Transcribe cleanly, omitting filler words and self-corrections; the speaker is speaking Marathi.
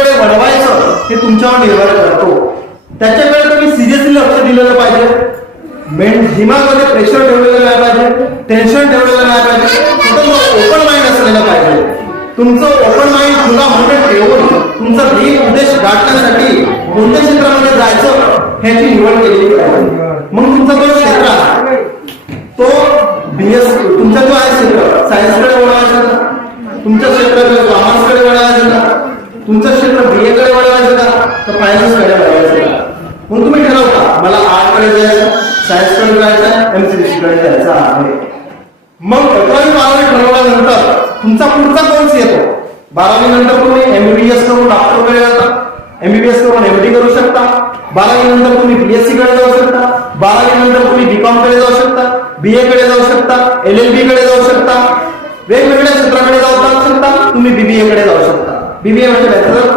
क्षेत्राकडे वळवायचं हे तुमच्यावर निर्भर करतो. त्याच्याकडे तुम्ही सिरियसली लक्ष दिलेलं पाहिजे. दिमागामध्ये प्रेशर ठेवलेलं नाही पाहिजे, टेन्शन ठेवलेलं नाही पाहिजे. ओपन माइंड असलेलं पाहिजे. तुमचं ओपन माइंड खुला मोठे ठेवून तुमचा ध्येय उद्देश गाठण्यासाठी कोणत्या क्षेत्रामध्ये जायचं ह्याची निवड केलेली पाहिजे. मग तुमचा जो क्षेत्र आहे तो बीएस, तुमचा जो आहे क्षेत्र सायन्सकडे वळवायचा का, तुमचं क्षेत्र कॉमर्सकडे वळवायचं का, तुमचं क्षेत्र बीए कडे वळवायचं का, तर फायनान्सकडे वळवायचं का. मग तुम्ही ठरवता मला आर्ट कडे जायचं, सायन्स कडे जायचं, एमसीडीसी कडे जायचं आहे. मग 11वी-12वी ठरवल्यानंतर तुमचा पुढचा कोर्स येतो. 12वी नंतर तुम्ही एमबीबीएस करून डॉक्टर कडे जाता, एमबीबीएस करून एमडी करू शकता. 12वी नंतर तुम्ही बीएससी कडे जाऊ शकता. 12वी नंतर तुम्ही बीकॉम कडे जाऊ शकता, बीए कडे जाऊ शकता, एलएलबी कडे जाऊ शकता, वेगवेगळ्या क्षेत्राकडे जाऊ शकता. तुम्ही बीबीए कडे जाऊ शकता. बीबीए म्हणजे बॅचलर